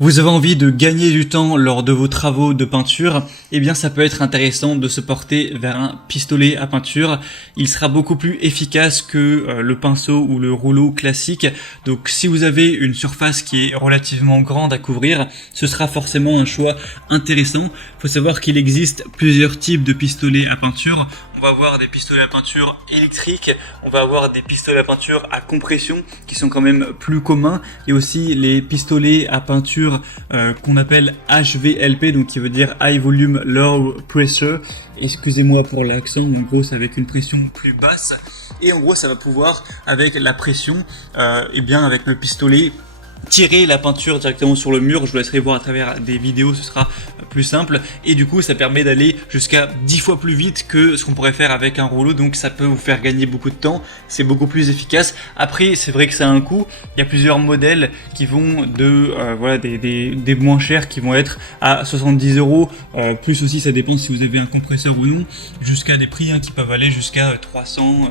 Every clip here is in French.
Vous avez envie de gagner du temps lors de vos travaux de peinture, eh bien ça peut être intéressant de se porter vers un pistolet à peinture. Il sera beaucoup plus efficace que le pinceau ou le rouleau classique. Donc si vous avez une surface qui est relativement grande à couvrir, ce sera forcément un choix intéressant. Il faut savoir qu'il existe plusieurs types de pistolets à peinture. On va avoir des pistolets à peinture électriques, on va avoir des pistolets à peinture à compression qui sont quand même plus communs, et aussi les pistolets à peinture qu'on appelle HVLP, donc qui veut dire High Volume Low Pressure. Excusez-moi pour l'accent, en gros c'est avec une pression plus basse, et en gros ça va pouvoir avec la pression, et bien avec le pistolet, tirer la peinture directement sur le mur. Je vous laisserai voir à travers des vidéos, ce sera plus simple, et du coup ça permet d'aller jusqu'à 10 fois plus vite que ce qu'on pourrait faire avec un rouleau, donc ça peut vous faire gagner beaucoup de temps, c'est beaucoup plus efficace. Après c'est vrai que ça a un coût, il y a plusieurs modèles qui vont de voilà, des moins chers qui vont être à 70 €, plus aussi ça dépend si vous avez un compresseur ou non, jusqu'à des prix qui peuvent aller jusqu'à 300,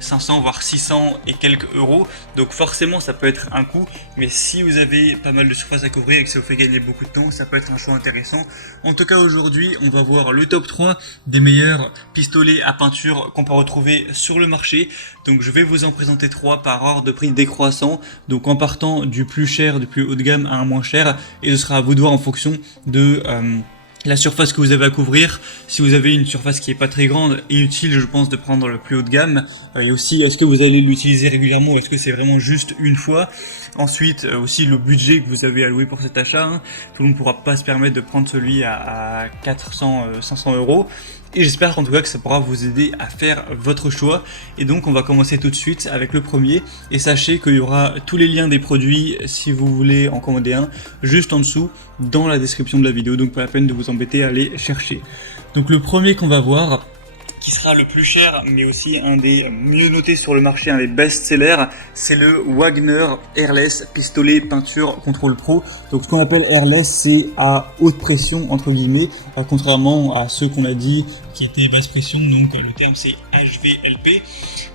500 voire 600 et quelques euros, donc forcément ça peut être un coût, mais si vous avez pas mal de surface à couvrir et que ça vous fait gagner beaucoup de temps, ça peut être un choix intéressant. En tout cas aujourd'hui, on va voir le top 3 des meilleurs pistolets à peinture qu'on peut retrouver sur le marché. Donc je vais vous en présenter 3 par ordre de prix décroissant, donc en partant du plus cher, du plus haut de gamme à un moins cher, et ce sera à vous de voir en fonction de la surface que vous avez à couvrir. Si vous avez une surface qui est pas très grande, inutile je pense de prendre le plus haut de gamme, et aussi est-ce que vous allez l'utiliser régulièrement, ou est-ce que c'est vraiment juste une fois. Ensuite aussi le budget que vous avez alloué pour cet achat, tout le monde ne pourra pas se permettre de prendre celui à 400, 500 €. Et j'espère en tout cas que ça pourra vous aider à faire votre choix. Et donc on va commencer tout de suite avec le premier. Et sachez qu'il y aura tous les liens des produits si vous voulez en commander un, juste en dessous dans la description de la vidéo. Donc pas la peine de vous embêter à aller chercher. Donc le premier qu'on va voir, qui sera le plus cher, mais aussi un des mieux notés sur le marché, un des best-sellers, c'est le Wagner Airless Pistolet Peinture Control Pro. Donc ce qu'on appelle Airless, c'est à haute pression, entre guillemets, contrairement à ceux qu'on a dit qui étaient basse pression, donc le terme c'est HVLP.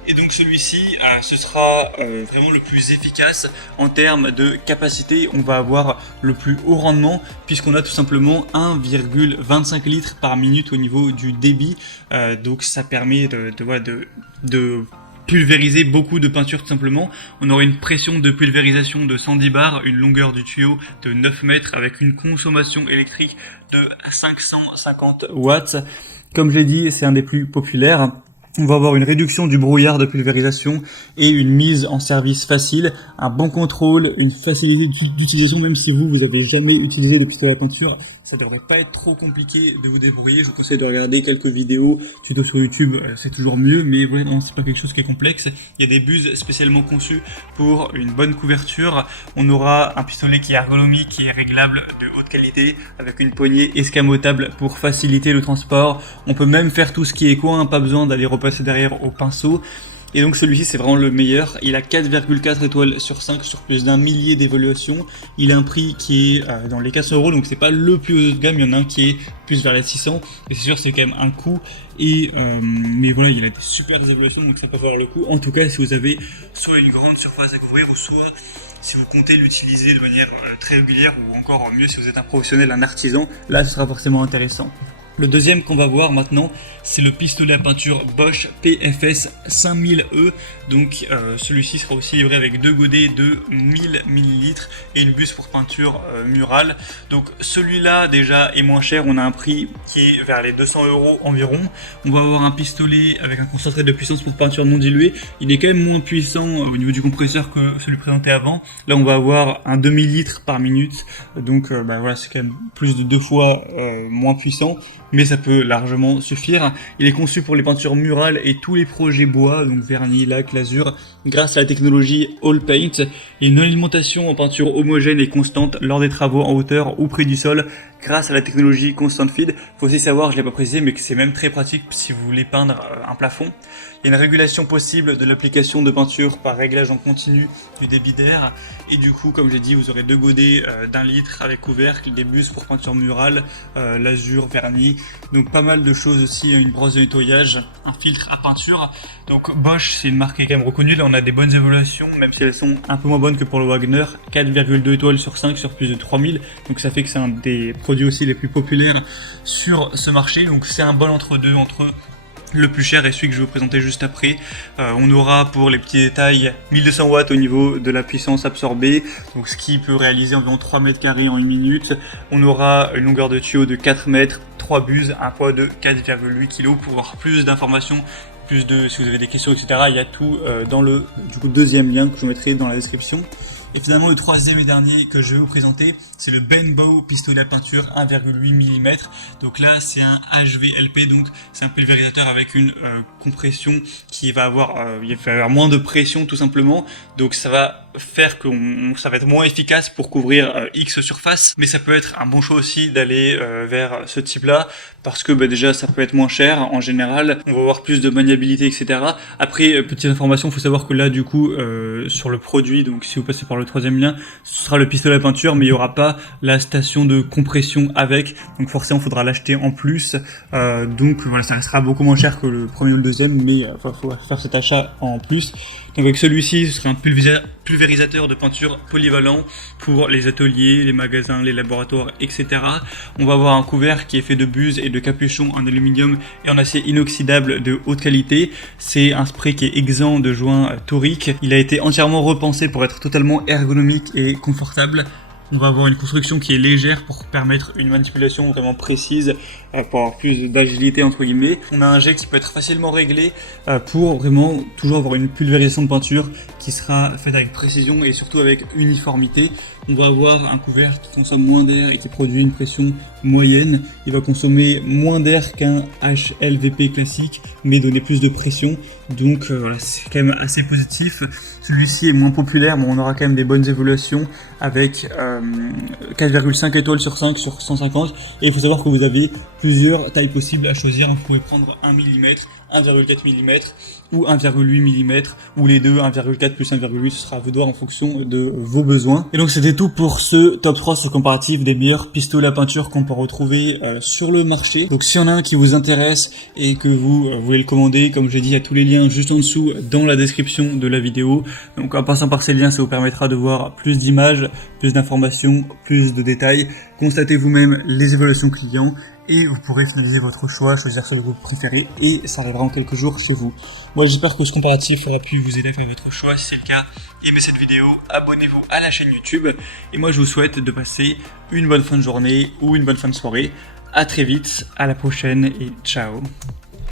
Et donc celui-ci, ce sera vraiment le plus efficace en termes de capacité. On va avoir le plus haut rendement puisqu'on a tout simplement 1,25 litres par minute au niveau du débit. Donc ça permet de pulvériser beaucoup de peinture tout simplement. On aura une pression de pulvérisation de 110 bars, une longueur du tuyau de 9 mètres avec une consommation électrique de 550 watts. Comme je l'ai dit, c'est un des plus populaires. On va avoir une réduction du brouillard de pulvérisation et une mise en service facile, un bon contrôle, une facilité d'utilisation. Même si vous avez jamais utilisé de pistolet à peinture, ça devrait pas être trop compliqué de vous débrouiller. Je vous conseille de regarder quelques vidéos, tutos sur YouTube, c'est toujours mieux, mais vraiment c'est pas quelque chose qui est complexe. Il y a des buses spécialement conçues pour une bonne couverture. On aura un pistolet qui est ergonomique, qui est réglable, de haute qualité, avec une poignée escamotable pour faciliter le transport. On peut même faire tout ce qui est coin, pas besoin d'aller repasser derrière au pinceau. Et donc celui-ci c'est vraiment le meilleur, il a 4,4 étoiles sur 5 sur plus d'un millier d'évaluations. Il a un prix qui est dans les 400 €, donc c'est pas le plus haut de gamme, il y en a un qui est plus vers les 600, et c'est sûr c'est quand même un coût, et mais voilà, il a des super évaluations, donc ça peut valoir le coup. En tout cas si vous avez soit une grande surface à couvrir, ou soit si vous comptez l'utiliser de manière très régulière, ou encore mieux si vous êtes un professionnel, un artisan, là ce sera forcément intéressant. Le deuxième qu'on va voir maintenant, c'est le pistolet à peinture Bosch PFS 5000E. Donc celui-ci sera aussi livré avec 2 godets de 1000 ml et une buse pour peinture murale. Donc celui-là déjà est moins cher, on a un prix qui est vers les 200 € environ. On va avoir un pistolet avec un concentré de puissance pour peinture non diluée. Il est quand même moins puissant au niveau du compresseur que celui présenté avant. Là on va avoir un demi-litre par minute, donc voilà, c'est quand même plus de 2 fois moins puissant, mais ça peut largement suffire. Il est conçu pour les peintures murales et tous les projets bois, donc vernis, lac, lasure, grâce à la technologie All Paint, et une alimentation en peinture homogène et constante lors des travaux en hauteur ou près du sol, grâce à la technologie Constant Feed. Faut aussi savoir, je l'ai pas précisé, mais que c'est même très pratique si vous voulez peindre un plafond. Il y a une régulation possible de l'application de peinture par réglage en continu du débit d'air, et du coup comme j'ai dit, vous aurez 2 godets d'1 litre avec couvercle, des buses pour peinture murale, lasure, vernis, Donc pas mal de choses aussi, une brosse de nettoyage, un filtre à peinture. Donc Bosch, c'est une marque qui est quand même reconnue. Là on a des bonnes évaluations, même si elles sont un peu moins bonnes que pour le Wagner. 4,2 étoiles sur 5 sur plus de 3000. Donc ça fait que c'est un des produits aussi les plus populaires sur ce marché. Donc c'est un bon entre-deux entre le plus cher et celui que je vais vous présenter juste après. On aura pour les petits détails 1200 watts au niveau de la puissance absorbée, donc ce qui peut réaliser environ 3 mètres carrés en 1 minute. On aura une longueur de tuyau de 4 mètres, 3 buses, un poids de 4,8 kg. Pour avoir plus d'informations, plus de, si vous avez des questions, etc., il y a tout dans le deuxième lien que je vous mettrai dans la description. Et finalement, le troisième et dernier que je vais vous présenter, c'est le Benbow pistolet à peinture 1,8 mm. Donc là, c'est un HVLP, donc c'est un pulvérisateur avec une compression qui va avoir, il va avoir moins de pression tout simplement. Donc ça va faire que ça va être moins efficace pour couvrir X surface. Mais ça peut être un bon choix aussi d'aller vers ce type-là, parce que déjà, ça peut être moins cher en général. On va avoir plus de maniabilité, etc. Après, petite information, il faut savoir que là, du coup, sur le produit, donc si vous passez par le troisième lien, ce sera le pistolet à peinture, mais il n'y aura pas la station de compression avec, donc forcément il faudra l'acheter en plus. Donc voilà, ça restera beaucoup moins cher que le premier ou le deuxième, mais il faut faire cet achat en plus. Donc avec celui-ci, ce sera un pulvérisateur de peinture polyvalent pour les ateliers, les magasins, les laboratoires, etc. On va avoir un couvert qui est fait de buses et de capuchons en aluminium et en acier inoxydable de haute qualité. C'est un spray qui est exempt de joints toriques. Il a été entièrement repensé pour être totalement ergonomique et confortable. On va avoir une construction qui est légère pour permettre une manipulation vraiment précise, pour avoir plus d'agilité entre guillemets. On a un jet qui peut être facilement réglé pour vraiment toujours avoir une pulvérisation de peinture qui sera faite avec précision et surtout avec uniformité. On va avoir un couvert qui consomme moins d'air et qui produit une pression moyenne. Il va consommer moins d'air qu'un HLVP classique, mais donner plus de pression. Donc c'est quand même assez positif. Celui-ci est moins populaire, mais on aura quand même des bonnes évaluations avec 4,5 étoiles sur 5 sur 150. Et il faut savoir que vous avez plusieurs tailles possibles à choisir. Vous pouvez prendre 1 mm, 1,4 mm ou 1,8 mm, ou les deux, 1,4 plus 1,8, ce sera à vous de voir en fonction de vos besoins. Et donc c'était tout pour ce top 3 sur comparatif des meilleurs pistolets à peinture qu'on peut retrouver sur le marché. Donc s'il y en a un qui vous intéresse et que vous voulez le commander, comme je l'ai dit, il y a tous les liens juste en dessous dans la description de la vidéo. Donc en passant par ces liens, ça vous permettra de voir plus d'images, plus d'informations, plus de détails. Constatez vous-même les évaluations clients et vous pourrez finaliser votre choix, choisir celui que vous préférez et ça arrivera en quelques jours chez vous. Moi j'espère que ce comparatif aura pu vous aider à faire votre choix. Si c'est le cas, aimez cette vidéo, abonnez-vous à la chaîne YouTube et moi je vous souhaite de passer une bonne fin de journée ou une bonne fin de soirée. À très vite, à la prochaine et ciao.